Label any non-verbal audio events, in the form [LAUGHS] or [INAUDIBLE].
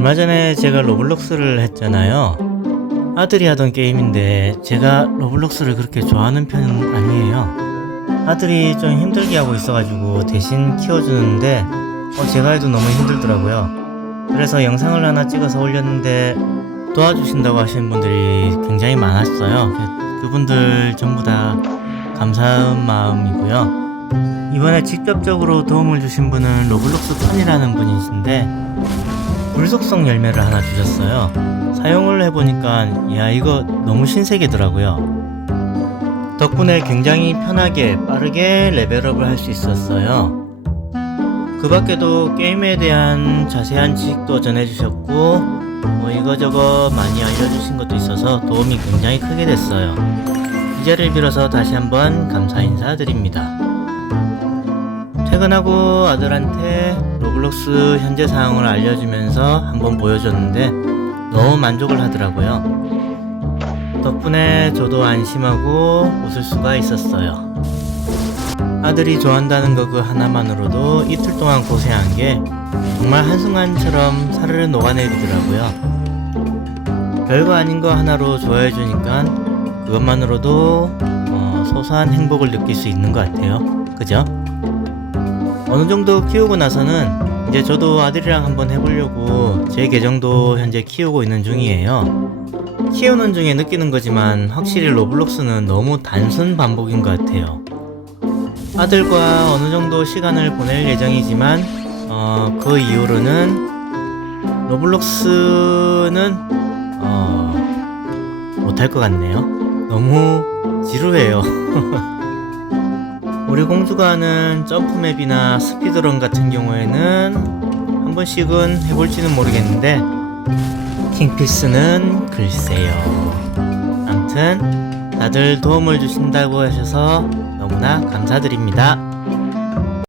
얼마 전에 제가 로블록스를 했잖아요. 아들이 하던 게임인데 제가 로블록스를 그렇게 좋아하는 편은 아니에요. 아들이 좀 힘들게 하고 있어가지고 대신 키워주는데 어, 제가 해도 너무 힘들더라고요. 그래서 영상을 하나 찍어서 올렸는데 도와주신다고 하시는 분들이 굉장히 많았어요. 그- 그분들 전부 다 감사한 마음이고요. 이번에 직접적으로 도움을 주신 분은 로블록스 턴이라는 분이신데 불속성 열매를 하나 주셨어요. 사용을 해보니까 야 이거 너무 신세계더라고요. 덕분에 굉장히 편하게 빠르게 레벨업을 할 수 있었어요. 그 밖에도 게임에 대한 자세한 지식도 전해주셨고 뭐 이거저거 많이 알려주신 것도 있어서 도움이 굉장히 크게 됐어요. 이 자리를 빌어서 다시 한번 감사 인사드립니다. 퇴근하고 아들한테 로블록스 현재 상황을 알려주면서 한번 보여줬는데 너무 만족을 하더라고요. 덕분에 저도 안심하고 웃을 수가 있었어요. 아들이 좋아한다는 거 그 하나만으로도 이틀 동안 고생한 게 정말 한순간처럼 사르르 녹아내리더라고요. 별거 아닌 거 하나로 좋아해주니까 그것만으로도 어, 소소한 행복을 느낄 수 있는 것 같아요. 그죠? 어느 정도 키우고 나서는 이제 저도 아들이랑 한번 해보려고 제 계정도 현재 키우고 있는 중이에요. 키우는 중에 느끼는 거지만 확실히 로블록스는 너무 단순 반복인 것 같아요. 아들과 어느 정도 시간을 보낼 예정이지만 어, 그 이후로는 로블록스는 어, 못할 것 같네요. 너무 지루해요. [LAUGHS] 우리 공주가 하는 점프맵이나 스피드런 같은 경우에는 한 번씩은 해볼지는 모르겠는데 킹피스는 글쎄요. 암튼 다들 도움을 주신다고 하셔서 너무나 감사드립니다.